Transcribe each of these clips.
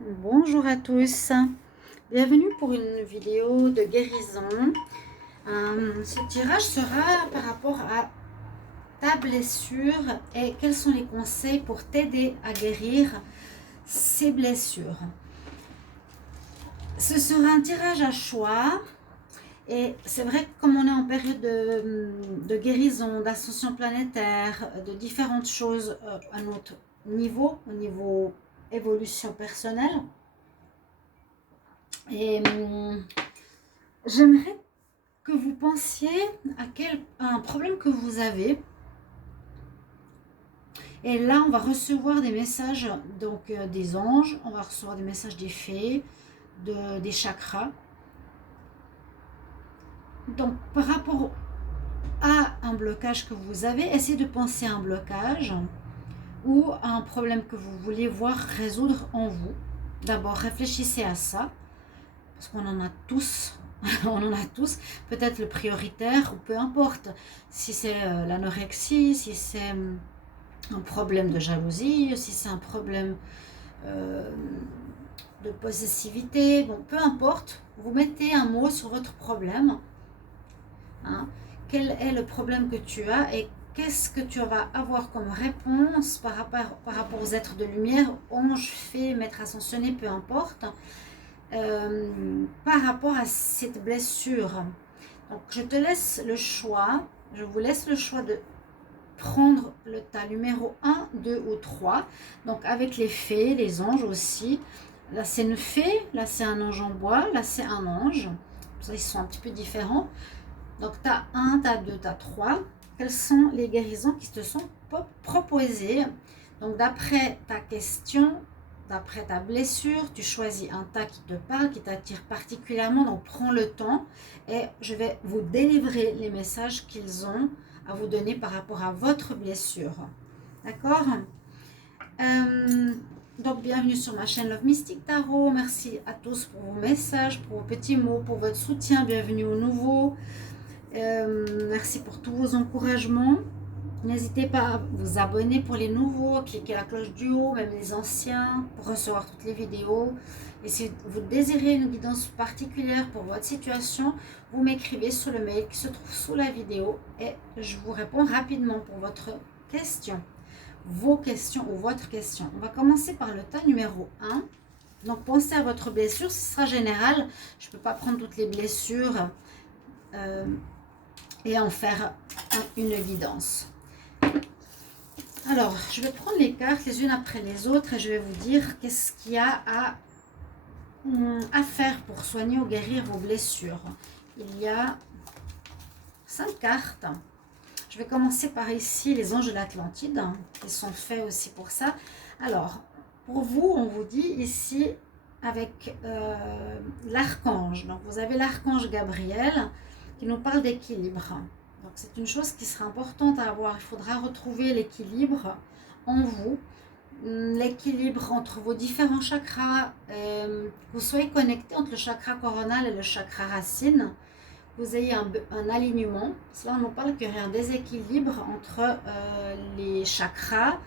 Bonjour à tous, bienvenue pour une vidéo de guérison. Ce tirage sera par rapport à ta blessure et quels sont les conseils pour t'aider à guérir ces blessures. Ce sera un tirage à choix et c'est vrai que comme on est en période de guérison, d'ascension planétaire, de différentes choses à notre niveau, au niveau évolution personnelle, et j'aimerais que vous pensiez à un problème que vous avez. Et là, on va recevoir des messages donc des anges, on va recevoir des messages des fées, des chakras. Donc, par rapport à un blocage que vous avez, essayez de penser à un blocage ou à un problème que vous voulez voir résoudre en vous. D'abord, réfléchissez à ça, parce qu'on en a tous. On en a tous, peut-être le prioritaire, ou peu importe, si c'est l'anorexie, si c'est un problème de jalousie, si c'est un problème euh, de possessivité, bon, peu importe, vous mettez un mot sur votre problème, hein. Quel est le problème que tu as et qu'est-ce que tu vas avoir comme réponse par rapport aux êtres de lumière, anges, fées, maîtres ascensionnés, peu importe, par rapport à cette blessure. Donc, je te laisse le choix, je vous laisse le choix de prendre le tas numéro 1, 2 ou 3. Donc, avec les fées, les anges aussi. Là, c'est une fée, là, c'est un ange en bois, là, c'est un ange. Ça, ils sont un petit peu différents. Donc, tu as 1, tu as 2, tu as 3. Quelles sont les guérisons qui te sont proposées? Donc, d'après ta question, d'après ta blessure, tu choisis un tas qui te parle, qui t'attire particulièrement. Donc, prends le temps et je vais vous délivrer les messages qu'ils ont à vous donner par rapport à votre blessure. D'accord? Donc, bienvenue sur ma chaîne Love Mystic Tarot. Merci à tous pour vos messages, pour vos petits mots, pour votre soutien. Bienvenue aux nouveaux. Merci pour tous vos encouragements. N'hésitez pas à vous abonner pour les nouveaux, cliquez la cloche du haut, même les anciens, pour recevoir toutes les vidéos. Et si vous désirez une guidance particulière pour votre situation, vous m'écrivez sur le mail qui se trouve sous la vidéo et je vous réponds rapidement pour votre question, vos questions ou votre question. On va commencer par le tas numéro 1. Donc pensez à votre blessure, ce sera général. Je ne peux pas prendre toutes les blessures et en faire une guidance. Alors, je vais prendre les cartes les unes après les autres et je vais vous dire qu'est-ce qu'il y a à faire pour soigner ou guérir vos blessures. Il y a 5 cartes. Je vais commencer par ici, les anges de l'Atlantide, qui sont faits aussi pour ça. Alors, pour vous, on vous dit ici avec l'archange. Donc, vous avez l'archange Gabriel qui nous parle d'équilibre. Donc, c'est une chose qui sera importante à avoir. Il faudra retrouver l'équilibre en vous, l'équilibre entre vos différents chakras, que vous soyez connecté entre le chakra coronal et le chakra racine, vous ayez un alignement. Cela, on nous parle qu'il y aurait un déséquilibre entre les chakras.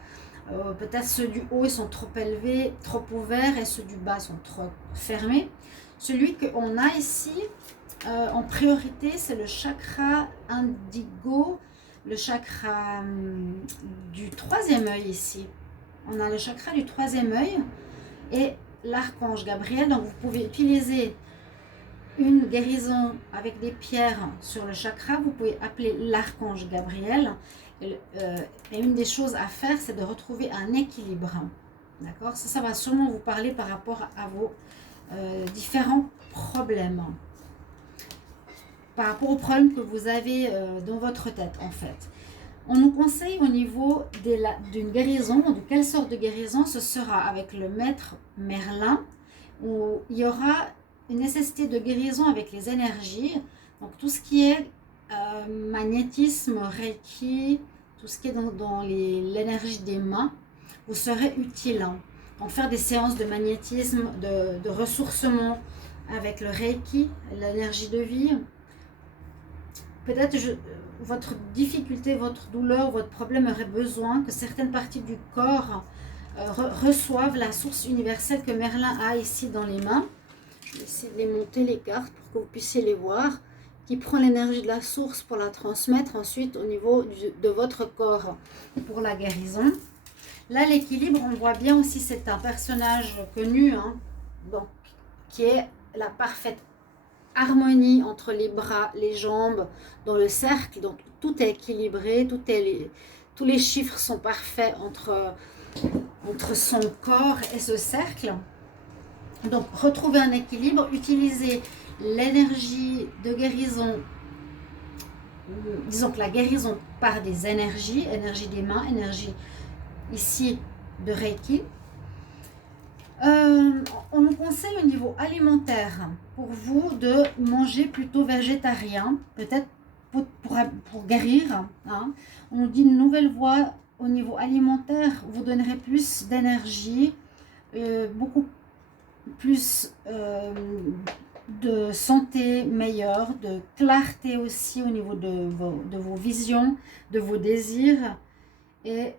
Peut-être ceux du haut ils sont trop élevés, trop ouverts, et ceux du bas sont trop fermés. Celui qu'on a ici en priorité, c'est le chakra indigo, le chakra du troisième œil ici. On a le chakra du troisième œil et l'archange Gabriel. Donc vous pouvez utiliser une guérison avec des pierres sur le chakra. Vous pouvez appeler l'archange Gabriel. Et une des choses à faire, c'est de retrouver un équilibre. D'accord? Ça va sûrement vous parler par rapport à vos différents problèmes. Par rapport aux problèmes que vous avez dans votre tête, en fait. On nous conseille au niveau d'une guérison, de quelle sorte de guérison? Ce sera avec le maître Merlin, où il y aura une nécessité de guérison avec les énergies. Donc tout ce qui est magnétisme, Reiki, tout ce qui est dans l'énergie des mains, vous serez utile. Donc faire des séances de magnétisme, de ressourcement avec le Reiki, l'énergie de vie. Peut-être votre difficulté, votre douleur, votre problème aurait besoin que certaines parties du corps reçoivent la source universelle que Merlin a ici dans les mains. Je vais essayer de les monter les cartes pour que vous puissiez les voir. Qui prend l'énergie de la source pour la transmettre ensuite au niveau de votre corps pour la guérison. Là, l'équilibre, on voit bien aussi, c'est un personnage connu, hein, donc, qui est la parfaite harmonie entre les bras, les jambes, dans le cercle. Donc, tout est équilibré, tous les chiffres sont parfaits entre son corps et ce cercle. Donc, retrouver un équilibre, utiliser l'énergie de guérison, disons que la guérison par des énergies, énergie des mains, énergie ici de Reiki. On nous conseille au niveau alimentaire pour vous de manger plutôt végétarien, peut-être pour guérir. Hein. On nous dit une nouvelle voie au niveau alimentaire vous donnerait plus d'énergie, beaucoup plus de santé meilleure, de clarté aussi au niveau de vos visions, de vos désirs, et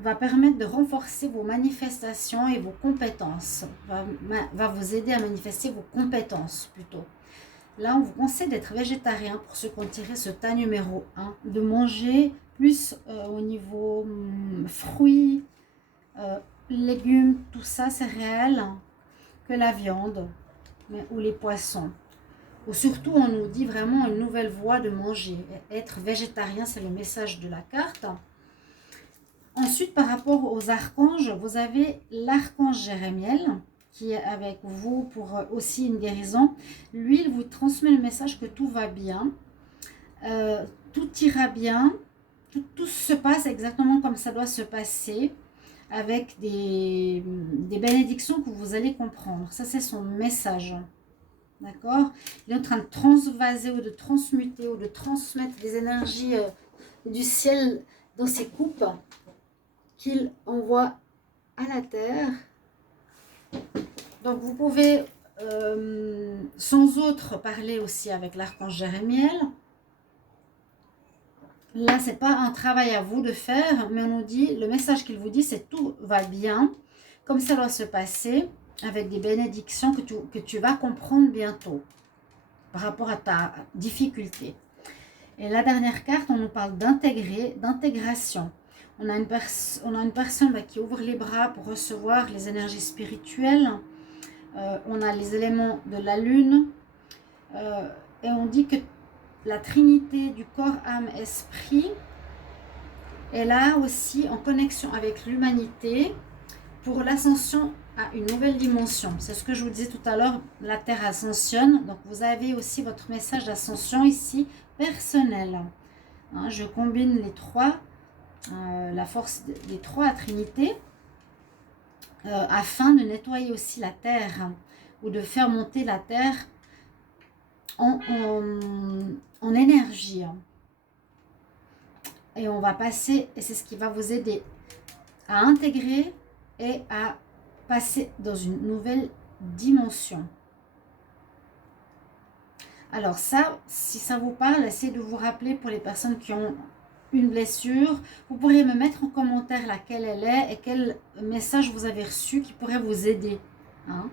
va permettre de renforcer vos manifestations et vos compétences, va vous aider à manifester vos compétences plutôt. Là, on vous conseille d'être végétarien pour ceux qui ont tiré ce tas numéro 1, de manger plus au niveau fruits, légumes, tout ça, céréales, que la viande ou les poissons. Ou surtout, on nous dit vraiment une nouvelle voie de manger. Être végétarien, c'est le message de la carte. Ensuite, par rapport aux archanges, vous avez l'archange Jérémiel qui est avec vous pour aussi une guérison. Lui, il vous transmet le message que tout va bien, tout ira bien, tout se passe exactement comme ça doit se passer, avec des bénédictions que vous allez comprendre. Ça, c'est son message. D'accord? Il est en train de transvaser ou de transmuter ou de transmettre des énergies du ciel dans ses coupes qu'il envoie à la terre. Donc, vous pouvez sans autre parler aussi avec l'archange Jérémiel. Là, ce n'est pas un travail à vous de faire, mais on nous dit, le message qu'il vous dit, c'est tout va bien, comme ça doit se passer, avec des bénédictions que tu vas comprendre bientôt, par rapport à ta difficulté. Et la dernière carte, on nous parle d'intégration. On a une personne qui ouvre les bras pour recevoir les énergies spirituelles. On a les éléments de la lune. Et on dit que la trinité du corps, âme, esprit est là aussi en connexion avec l'humanité pour l'ascension à une nouvelle dimension. C'est ce que je vous disais tout à l'heure, la Terre ascensionne. Donc vous avez aussi votre message d'ascension ici, personnel. Hein, je combine les trois, la force des trois trinités, afin de nettoyer aussi la Terre, ou de faire monter la Terre en énergie. Et on va passer, et c'est ce qui va vous aider à intégrer et à passer dans une nouvelle dimension. Alors ça, si ça vous parle, essayez de vous rappeler pour les personnes qui ont une blessure. Vous pourriez me mettre en commentaire laquelle elle est et quel message vous avez reçu qui pourrait vous aider. Hein?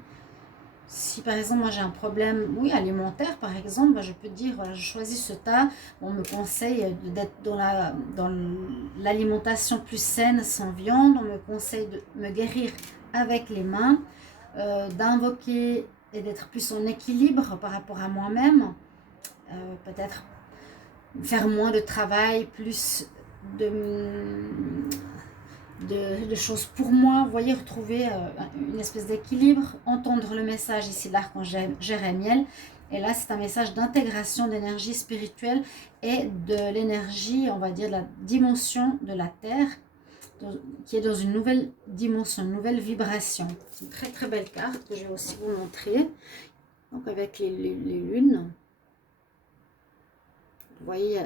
Si par exemple moi j'ai un problème alimentaire par exemple, je peux dire voilà, je choisis ce tas, on me conseille d'être dans l'alimentation plus saine sans viande, on me conseille de me guérir avec les mains, d'invoquer et d'être plus en équilibre par rapport à moi-même, peut-être faire moins de travail, plus de choses pour moi, vous voyez, retrouver une espèce d'équilibre, entendre le message ici de l'archange Jérémiel. Et là, c'est un message d'intégration d'énergie spirituelle et de l'énergie, on va dire, de la dimension de la Terre, qui est dans une nouvelle dimension, une nouvelle vibration. C'est une très très belle carte que je vais aussi vous montrer. Donc avec les lunes, vous voyez,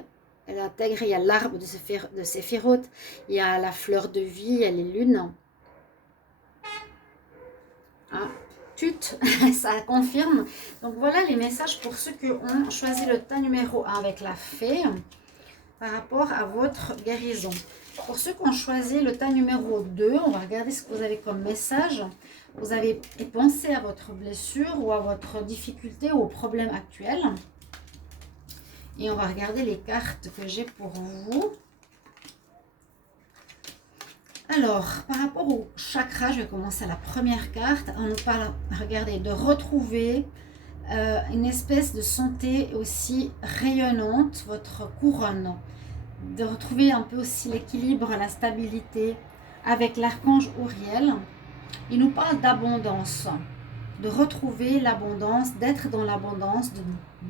elle intègre, il y a l'arbre de Séphiroth, il y a la fleur de vie, il y a les lunes. Ah, ça confirme. Donc voilà les messages pour ceux qui ont choisi le tas numéro 1 avec la fée. par rapport à votre guérison. Pour ceux qui ont choisi le tas numéro 2, on va regarder ce que vous avez comme message. Vous avez pensé à votre blessure ou à votre difficulté ou au problème actuel. Et on va regarder les cartes que j'ai pour vous. Alors, par rapport au chakra, je vais commencer à la première carte. On nous parle, regardez, de retrouver une espèce de santé aussi rayonnante, votre couronne. De retrouver un peu aussi l'équilibre, la stabilité avec l'archange Uriel. Il nous parle d'abondance, de retrouver l'abondance, d'être dans l'abondance,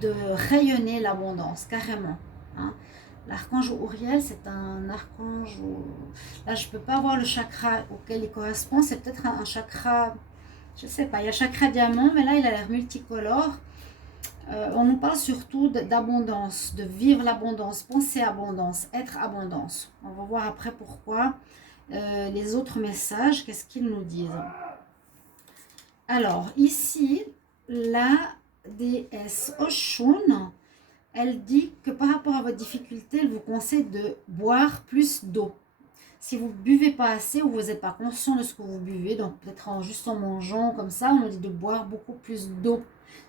de rayonner l'abondance, carrément. Hein. L'archange Uriel, c'est un archange, là je ne peux pas voir le chakra auquel il correspond, c'est peut-être un chakra, je ne sais pas, il y a chakra diamant, mais là il a l'air multicolore. On nous parle surtout d'abondance, de vivre l'abondance, penser abondance, être abondance. On va voir après pourquoi. Les autres messages, qu'est-ce qu'ils nous disent? Alors, ici, la déesse Oshun, elle dit que par rapport à votre difficulté, elle vous conseille de boire plus d'eau. Si vous ne buvez pas assez ou vous n'êtes pas conscient de ce que vous buvez, donc peut-être juste en mangeant comme ça, on nous dit de boire beaucoup plus d'eau.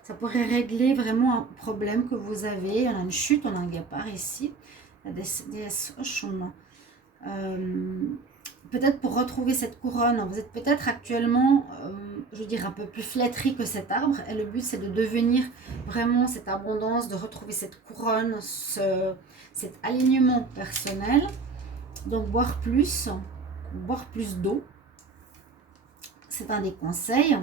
Ça pourrait régler vraiment un problème que vous avez. On a une chute, on a un guépard ici, la déesse Oshun. Peut-être pour retrouver cette couronne, vous êtes peut-être actuellement, je veux dire, un peu plus flétri que cet arbre. Et le but, c'est de devenir vraiment cette abondance, de retrouver cette couronne, cet alignement personnel. Donc, boire plus d'eau. C'est un des conseils.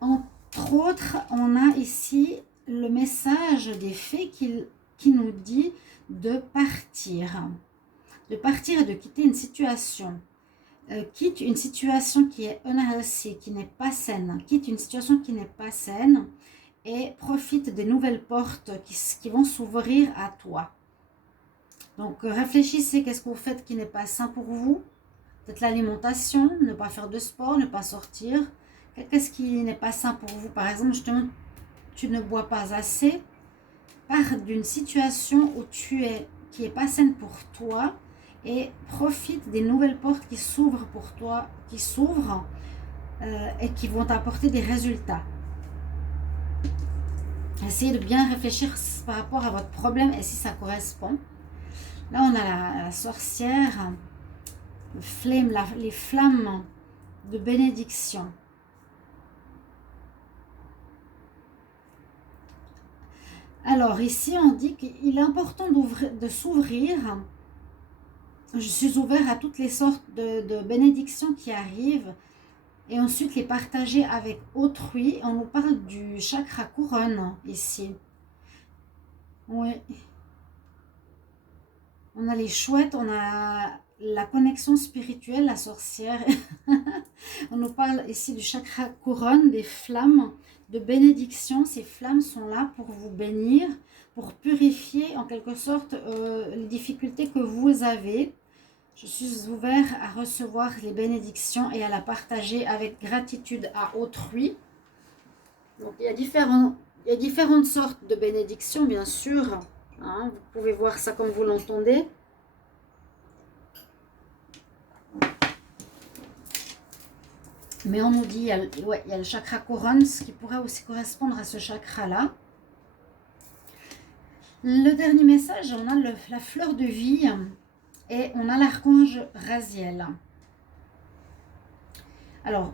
Entre autres, on a ici le message des fées qui nous dit de partir. De partir et de quitter une situation. Quitte une situation qui est unhealthy, qui n'est pas saine. Quitte une situation qui n'est pas saine et profite des nouvelles portes qui vont s'ouvrir à toi. Donc réfléchissez, qu'est-ce que vous faites qui n'est pas sain pour vous? Peut-être l'alimentation, ne pas faire de sport, ne pas sortir. Qu'est-ce qui n'est pas sain pour vous? Par exemple, justement, tu ne bois pas assez. Pars d'une situation où qui est pas saine pour toi. Et profite des nouvelles portes qui s'ouvrent pour toi, et qui vont t'apporter des résultats. Essayez de bien réfléchir par rapport à votre problème et si ça correspond. Là, on a la sorcière, les flammes de bénédiction. Alors, ici, on dit qu'il est important de s'ouvrir. Je suis ouvert à toutes les sortes de bénédictions qui arrivent et ensuite les partager avec autrui. On nous parle du chakra couronne ici. Oui. On a les chouettes, on a la connexion spirituelle, la sorcière. On nous parle ici du chakra couronne, des flammes de bénédiction. Ces flammes sont là pour vous bénir, pour purifier en quelque sorte les difficultés que vous avez. Je suis ouvert à recevoir les bénédictions et à la partager avec gratitude à autrui. Donc il y a différentes sortes de bénédictions, bien sûr. Hein, vous pouvez voir ça comme vous l'entendez. Mais on nous dit, il y a le chakra couronne, ce qui pourrait aussi correspondre à ce chakra-là. Le dernier message, on a la fleur de vie. Et on a l'archange Raziel. Alors,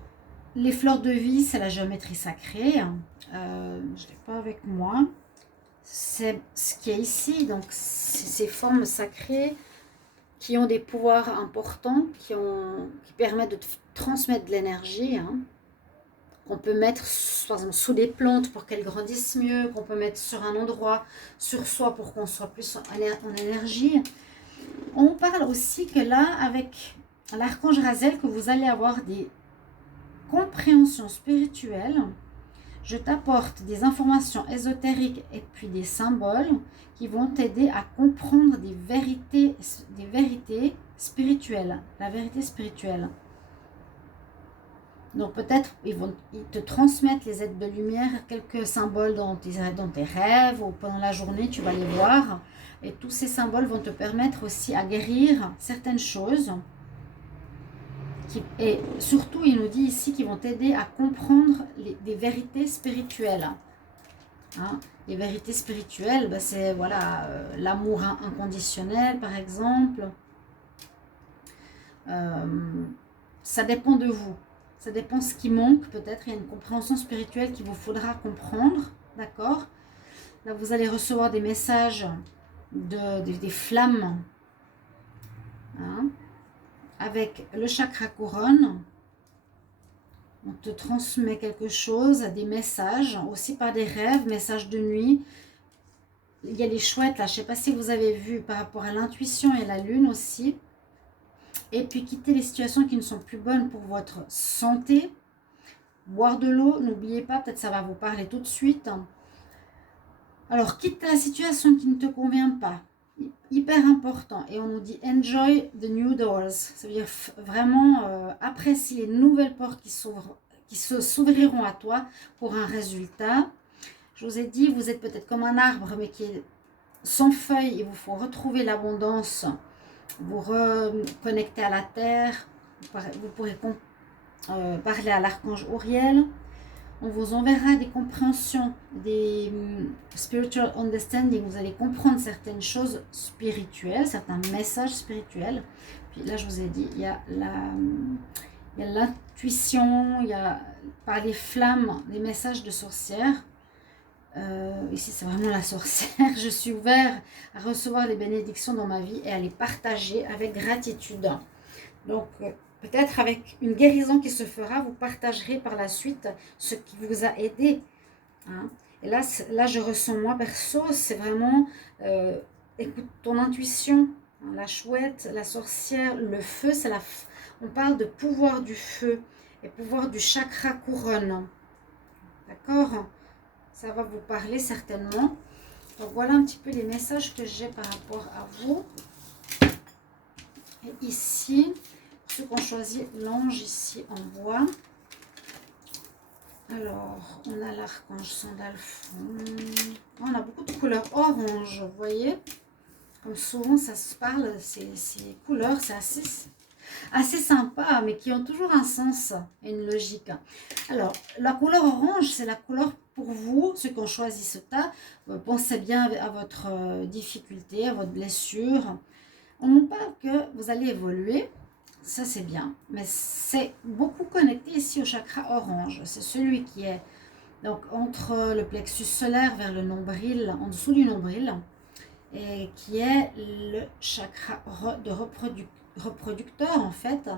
les fleurs de vie, c'est la géométrie sacrée. Je ne l'ai pas avec moi. C'est ce qui est ici. Donc, ces formes sacrées qui ont des pouvoirs importants, qui permettent de transmettre de l'énergie. Hein, qu'on peut mettre par exemple, sous des plantes pour qu'elles grandissent mieux, qu'on peut mettre sur un endroit, sur soi pour qu'on soit plus en énergie. On parle aussi que là, avec l'archange Raziel, que vous allez avoir des compréhensions spirituelles. Je t'apporte des informations ésotériques et puis des symboles qui vont t'aider à comprendre des vérités spirituelles, la vérité spirituelle. Donc peut-être ils te transmettent les êtres de lumière, quelques symboles dans tes rêves ou pendant la journée, tu vas les voir. Et tous ces symboles vont te permettre aussi à guérir certaines choses. Et surtout, il nous dit ici qu'ils vont t'aider à comprendre des vérités spirituelles. Hein. Les vérités spirituelles, ben c'est voilà, l'amour inconditionnel par exemple. Ça dépend de vous. Ça dépend ce qui manque peut-être. Il y a une compréhension spirituelle qu'il vous faudra comprendre. D'accord? Là, vous allez recevoir des messages des flammes. Hein, avec le chakra couronne. On te transmet quelque chose, des messages, aussi par des rêves, messages de nuit. Il y a les chouettes là, je ne sais pas si vous avez vu par rapport à l'intuition et la lune aussi. Et puis quitter les situations qui ne sont plus bonnes pour votre santé. Boire de l'eau, n'oubliez pas, peut-être ça va vous parler tout de suite. Alors quitte la situation qui ne te convient pas. Hyper important. Et on nous dit enjoy the new doors. Ça veut dire vraiment apprécie les nouvelles portes qui s'ouvriront à toi pour un résultat. Je vous ai dit, vous êtes peut-être comme un arbre, mais qui est sans feuilles. Il vous faut retrouver l'abondance. Vous reconnecter à la terre. Vous pourrez parler à l'archange Uriel. On vous enverra des compréhensions, des spiritual understanding. Vous allez comprendre certaines choses spirituelles, certains messages spirituels. Puis là, je vous ai dit, il y a l'intuition, il y a par les flammes, des messages de sorcières. Ici, c'est vraiment la sorcière. Je suis ouvert à recevoir les bénédictions dans ma vie et à les partager avec gratitude. Donc, peut-être avec une guérison qui se fera, vous partagerez par la suite ce qui vous a aidé. Hein. Et là, je ressens, moi, perso, c'est vraiment, écoute ton intuition, hein, la chouette, la sorcière, le feu, on parle de pouvoir du feu et pouvoir du chakra couronne. D'accord? Ça va vous parler certainement. Donc, voilà un petit peu les messages que j'ai par rapport à vous. Et ici... ceux qui ont choisi l'ange ici en bois. Alors, on a l'archange Sandalphon. On a beaucoup de couleurs orange, vous voyez. Comme souvent, ça se parle, ces couleurs, c'est assez sympa, mais qui ont toujours un sens et une logique. Alors, la couleur orange, c'est la couleur pour vous, ceux qui ont choisi ce tas. Pensez bien à votre difficulté, à votre blessure. On nous parle que vous allez évoluer. Ça, c'est bien. Mais c'est beaucoup connecté ici au chakra orange. C'est celui qui est donc entre le plexus solaire vers le nombril, en dessous du nombril, et qui est le chakra reproducteur, en fait,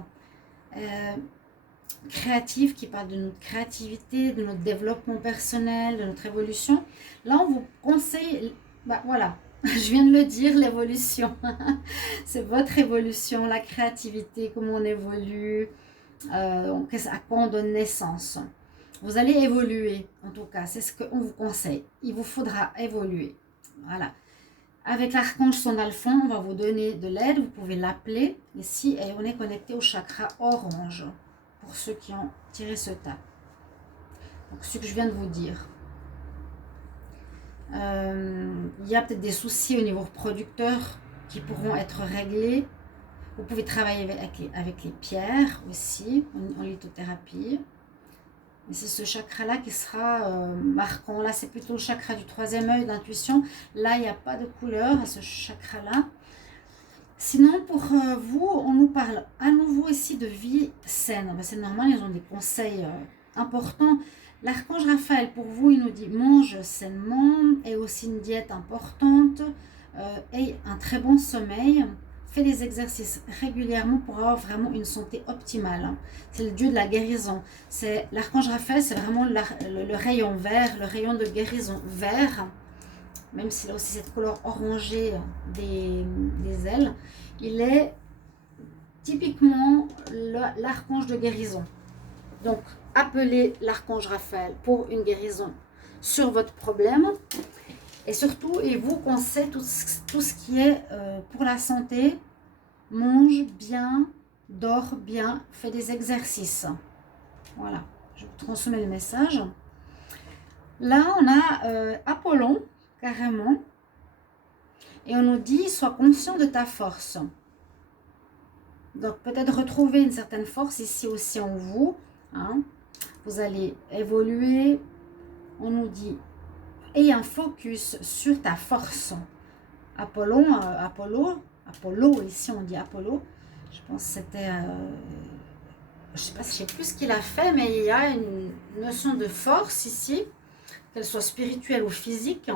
créatif, qui parle de notre créativité, de notre développement personnel, de notre évolution. Là, on vous conseille, voilà, je viens de le dire, l'évolution. C'est votre évolution, la créativité, comment on évolue, à quoi on donne naissance. Vous allez évoluer, en tout cas, c'est ce qu'on vous conseille. Il vous faudra évoluer. Voilà. Avec l'archange Sandalphon, on va vous donner de l'aide, vous pouvez l'appeler ici et on est connecté au chakra orange, pour ceux qui ont tiré ce tas. Donc, ce que je viens de vous dire. Il y a peut-être des soucis au niveau reproducteur qui pourront être réglés. Vous pouvez travailler avec les pierres aussi, en lithothérapie. Mais c'est ce chakra-là qui sera marquant. Là, c'est plutôt le chakra du troisième œil d'intuition. Là, il n'y a pas de couleur à ce chakra-là. Sinon, pour vous, on nous parle à nouveau ici de vie saine. C'est normal, ils ont des conseils importants. L'archange Raphaël, pour vous, il nous dit mange sainement, et aussi une diète importante, et un très bon sommeil. Fais des exercices régulièrement pour avoir vraiment une santé optimale. C'est le dieu de la guérison. C'est l'archange Raphaël, c'est vraiment le rayon vert, le rayon de guérison vert. Même s'il a aussi cette couleur orangée des ailes, il est typiquement l'archange de guérison. Donc, appelez l'archange Raphaël pour une guérison sur votre problème. Et surtout, il vous conseille tout ce qui est pour la santé. Mange bien, dors bien, fais des exercices. Voilà, je vous transmets le message. Là, on a Apollon, carrément. Et on nous dit, sois conscient de ta force. Donc, peut-être retrouver une certaine force ici aussi en vous. Hein. Vous allez évoluer. On nous dit, aie un focus sur ta force. Apollo, ici on dit Apollo. Je pense que c'était... je sais plus ce qu'il a fait, mais il y a une notion de force ici, qu'elle soit spirituelle ou physique.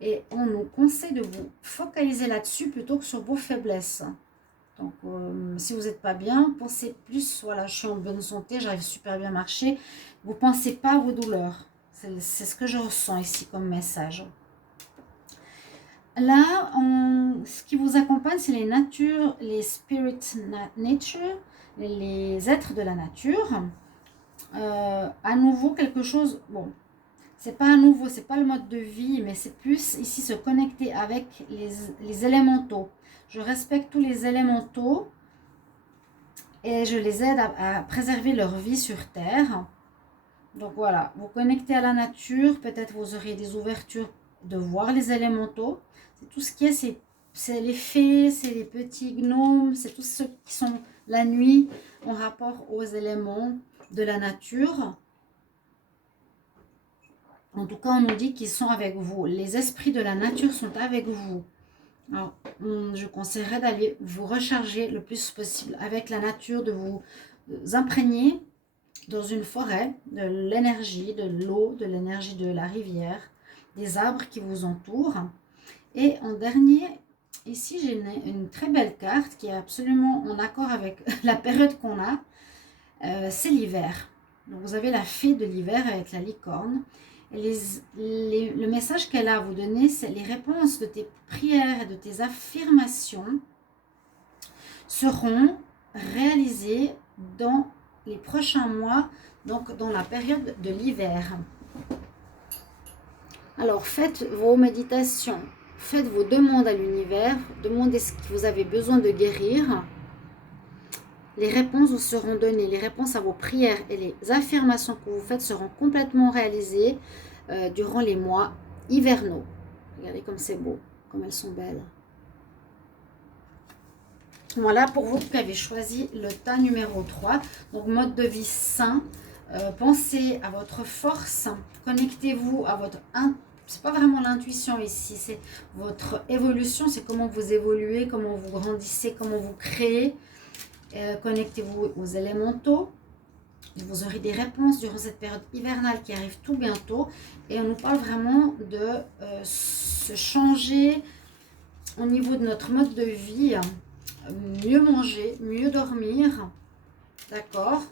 Et on nous conseille de vous focaliser là-dessus plutôt que sur vos faiblesses. Donc, si vous n'êtes pas bien, pensez plus, voilà, je suis en bonne santé, j'arrive super bien à marcher. Vous ne pensez pas à vos douleurs. C'est ce que je ressens ici comme message. Là, ce qui vous accompagne, c'est les natures, les spirit nature, les êtres de la nature. À nouveau, quelque chose, bon, c'est pas à nouveau, c'est pas le mode de vie, mais c'est plus ici se connecter avec les élémentaux. Je respecte tous les élémentaux et je les aide à préserver leur vie sur Terre. Donc voilà, vous connectez à la nature, peut-être vous aurez des ouvertures de voir les élémentaux. C'est tout ce qui est, c'est les fées, c'est les petits gnomes, c'est tous ceux qui sont la nuit en rapport aux éléments de la nature. En tout cas, on nous dit qu'ils sont avec vous. Les esprits de la nature sont avec vous. Alors, je conseillerais d'aller vous recharger le plus possible avec la nature, de vous imprégner dans une forêt de l'énergie de l'eau, de l'énergie de la rivière, des arbres qui vous entourent. Et en dernier, ici, j'ai une très belle carte qui est absolument en accord avec la période qu'on a. C'est l'hiver. Donc, vous avez la fée de l'hiver avec la licorne. Et le message qu'elle a à vous donner, c'est les réponses de tes prières et de tes affirmations seront réalisées dans les prochains mois, donc dans la période de l'hiver. Alors, faites vos méditations, faites vos demandes à l'univers, demandez ce que vous avez besoin de guérir. Les réponses vous seront données, les réponses à vos prières et les affirmations que vous faites seront complètement réalisées durant les mois hivernaux. Regardez comme c'est beau, comme elles sont belles. Voilà pour vous qui avez choisi le tas numéro 3. Donc mode de vie sain. Pensez à votre force. Connectez-vous à votre... C'est pas vraiment l'intuition ici, c'est votre évolution. C'est comment vous évoluez, comment vous grandissez, comment vous créez. Connectez-vous aux élémentaux. Vous aurez des réponses durant cette période hivernale qui arrive tout bientôt. Et on nous parle vraiment de se changer au niveau de notre mode de vie. Mieux manger, mieux dormir. D'accord?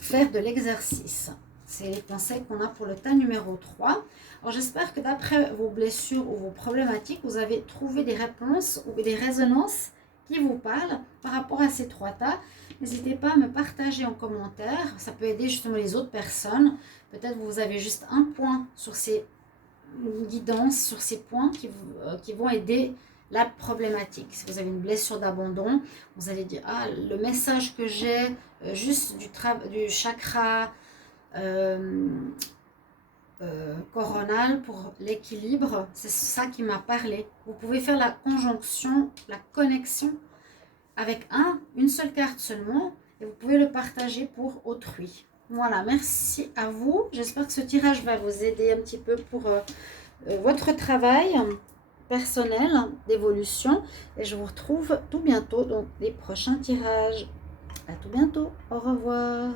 Faire de l'exercice. C'est les conseils qu'on a pour le tas numéro 3. Alors j'espère que d'après vos blessures ou vos problématiques, vous avez trouvé des réponses ou des résonances qui vous parlent par rapport à ces 3 tas. N'hésitez pas à me partager en commentaire. Ça peut aider justement les autres personnes. Peut-être vous avez juste un point sur ces guidances, sur ces points qui vont aider la problématique. Si vous avez une blessure d'abandon, vous allez dire, ah, le message que j'ai juste du chakra coronal pour l'équilibre, c'est ça qui m'a parlé. Vous pouvez faire la conjonction, la connexion avec une seule carte seulement et vous pouvez le partager pour autrui. Voilà, merci à vous. J'espère que ce tirage va vous aider un petit peu pour votre travail personnel d'évolution et je vous retrouve tout bientôt dans les prochains tirages. À tout bientôt. Au revoir.